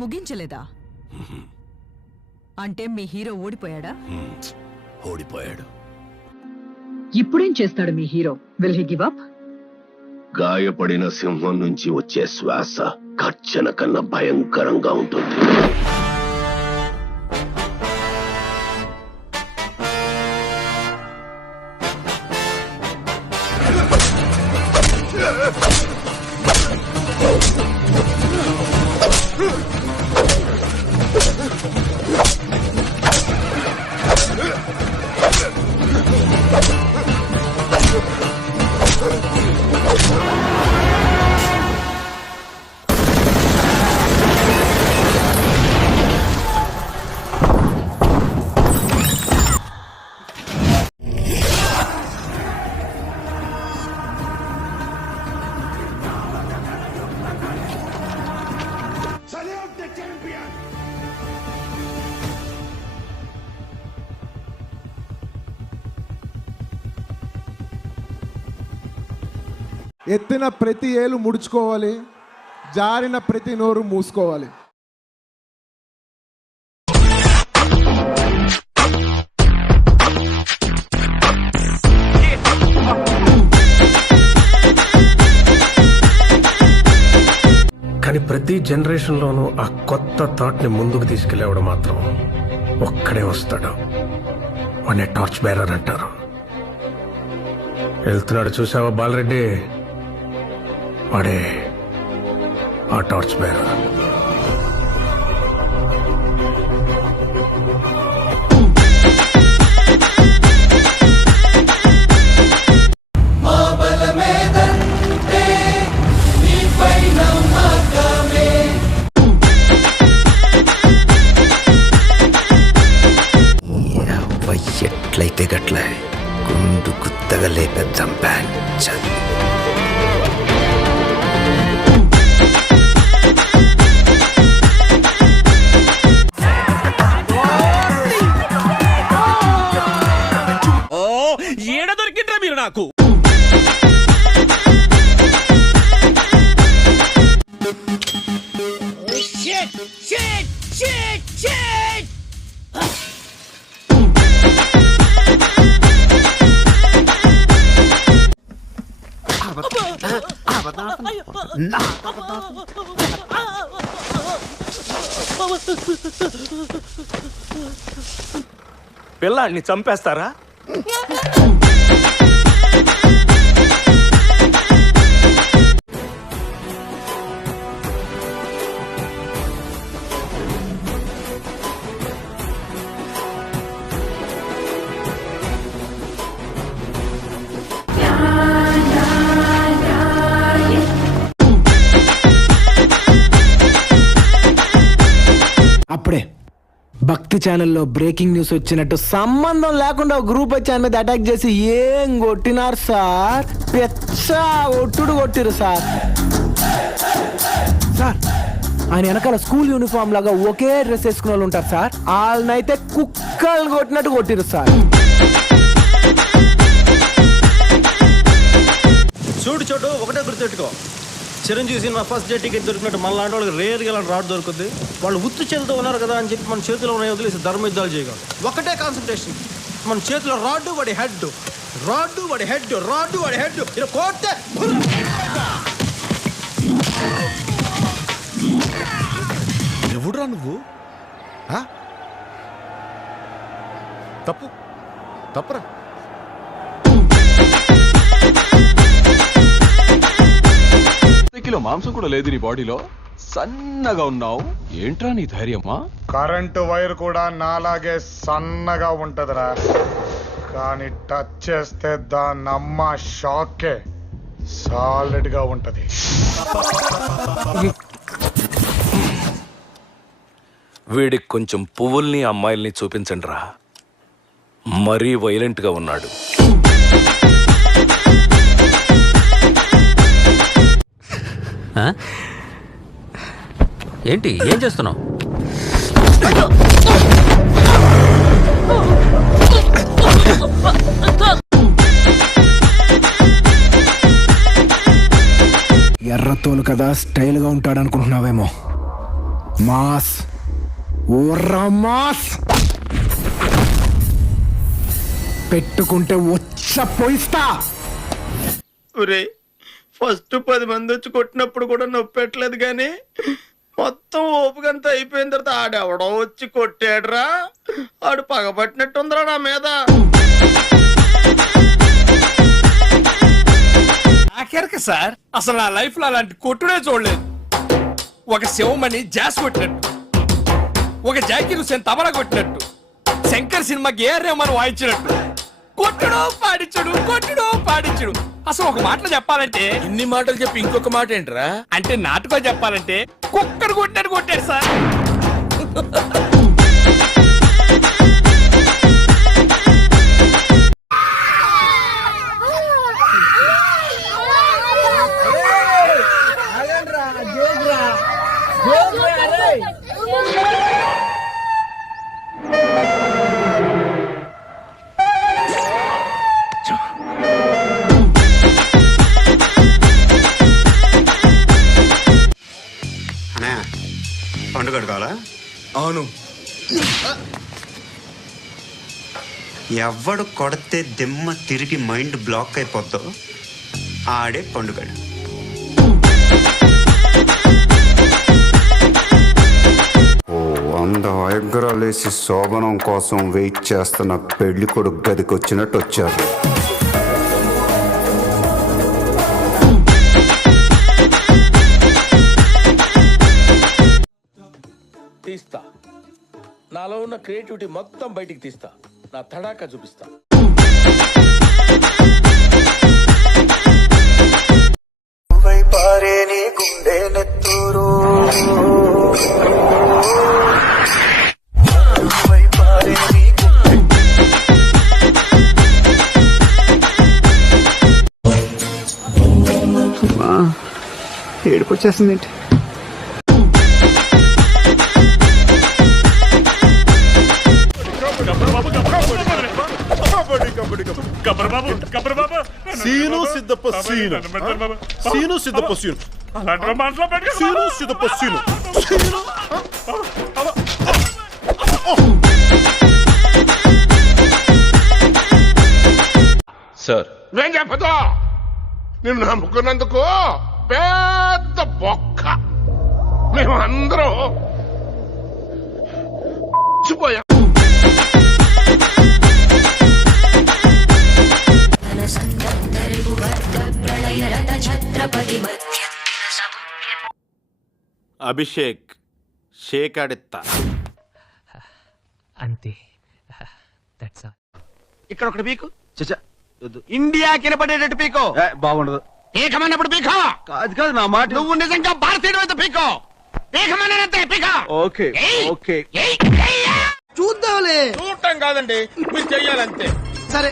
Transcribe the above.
ముగించలేదా? అంటే మీ హీరో ఓడిపోయాడా? ఓడిపోయాడు. ఇప్పుడేం చేస్తాడు మీ hero? Will he give up? గాయపడిన సింహం నుంచి వచ్చే శ్వాస గర్జన కన్నా భయంకరంగా ఉంటుంది. ఎత్తిన ప్రతి ఏలు ముడుచుకోవాలి, జారిన ప్రతి నోరు మూసుకోవాలి. కానీ ప్రతి జనరేషన్లోనూ ఆ కొత్త థాట్ని ముందుకు తీసుకెళ్ళేవాడు మాత్రం ఒక్కడే వస్తాడు. వాడిని టార్చ్ బేరర్ అంటారు. వెళ్తున్నాడు చూసావా బాలరెడ్డి? వాడే ఆ టార్చ్ బేరర్. ఎట్లయితే గట్ల గుండు గుత్తగా లేపేద్దాం బ్యాంచ్. ఏడ దొరికిండ్రా మీరు నాకు? పిల్లాన్ని చంపేస్తారా? అప్పుడే భక్తి ఛానల్లో బ్రేకింగ్ న్యూస్ వచ్చినట్టు సంబంధం లేకుండా గ్రూప్ వచ్చి మీద అటాక్ చేసి ఏం కొట్టినారు సార్? పెచ్చ ఒట్టుడు కొట్టిరు సార్. సార్ ఆయన వెనకాల స్కూల్ యూనిఫామ్ లాగా ఒకే డ్రెస్ వేసుకున్న వాళ్ళు ఉంటారు సార్. వాళ్ళనైతే కుక్కలు కొట్టినట్టు కొట్టిరు సార్. చూడు చోటు ఒకటే గుర్తుపెట్టుకో, Chiranjeevi cinema first day ticket దొరికినట్టు మన లాంటి వాళ్ళకి రేర్గా ఇలాంటి రాడ్ దొరుకుతుంది. వాళ్ళు ఉత్తు చేతితో ఉన్నారు కదా అని చెప్పి మన చేతిలో ఉన్నాయి వదిలేసి ధర్మ యుద్ధాలు చేయగలరు. ఒకటే కాన్సన్ట్రేషన్, మన చేతిలో రాడ్డు వాడి హెడ్, రాడ్డు వాడి హెడ్, రాడ్డు వాడి హెడ్. ఇలా కోస్తే ఎవడురా నువ్వు? తప్పు తప్పురా. కిలో మాంసం కూడా లేదు నీ బాడీలో, సన్నగా ఉన్నావు. ఏంట్రా నీ ధైర్యమా? కరెంటు వైర్ కూడా నాలాగే సన్నగా ఉంటదిరా, కానీ టచ్ చేస్తే దానమ్మ షాకే సాలిడ్ గా ఉంటది. వీడికి కొంచెం పువ్వుల్ని అమ్మాయిల్ని చూపించండి రా, మరీ వైలెంట్ గా ఉన్నాడు. ఏంటి ఏం చేస్తున్నావు? ఎర్రతోలు కదా స్టైల్గా ఉంటాడు అనుకుంటున్నావేమో. మాస్ ఓర్రా మాస్ పెట్టుకుంటే వచ్చ పోయిస్తా. ఒరే ఫస్ట్ 10 మంది వచ్చి కొట్టినప్పుడు కూడా నొప్పి పెట్టలేదు కానీ మొత్తం ఓపుకంతా అయిపోయిన తర్వాత ఆడెవడో వచ్చి కొట్టాడురా. ఆడు పగబట్టినట్టుందిరా నా మీద. ఆఖరికి సార్ అసలు నా లైఫ్ లో అలాంటి కొట్టుడే చూడలేదు. ఒక శివమణి జాస్ కొట్టినట్టు, ఒక జాకీర్ హుసేన్ తబలా కొట్టినట్టు, శంకర్ సినిమాకి ఏ రేమని వాయించినట్టు కొట్టుడు పాడించుడు కొట్టుడు పాడించుడు. అసలు ఒక మాటలో చెప్పాలంటే ఇన్ని మాటలు చెప్పి ఇంకొక మాట ఏంట్రా అంటే నాటుకో చెప్పాలంటే కుక్కడు కొట్టాడు కొట్టాడు సార్. పండుగ కావాలా? అవును. ఎవడు కొడితే దిమ్మ తిరిగి మైండ్ బ్లాక్ అయిపోద్దో ఆడే పండుగ. ఓ 100 ఎగ్గరాలేసి శోభనం కోసం వెయిట్ చేస్తున్న పెళ్లి కొడుకు గదికి వచ్చినట్టు వచ్చారు. తీస్తా, నాలో ఉన్న క్రియేటివిటీ మొత్తం బయటికి తీస్తా, నా తడాకా చూపిస్తా. ఏడుపొచ్చేసిందేంటి? సీను సిద్ధప్ప సీను సీను సిద్ధప్ప సీను సీను సిద్ధప్ప సీను సీను. సార్ నేను చెప్పదు, నిన్ను నమ్ముకున్నందుకు పెద్ద బొక్క. మేమందరం పోయాం. అభిషేక్ షేక్ ఆడిస్తా అంతే. ఇక్కడ ఒకటి పీకు. ఇండియా కినపడేటట్టు పీకో. బాగుండదు. పీకమన్నప్పుడు పీకో. కాదు కాదు నా మాట. నువ్వు నిజంగా భారతీయుడు అయితే పీకో. పీకమన్నంతే పీకో. ఓకే ఓకే చూద్దాంలే. చూడటం కాదండి, మీరు చెయ్యాలంతే.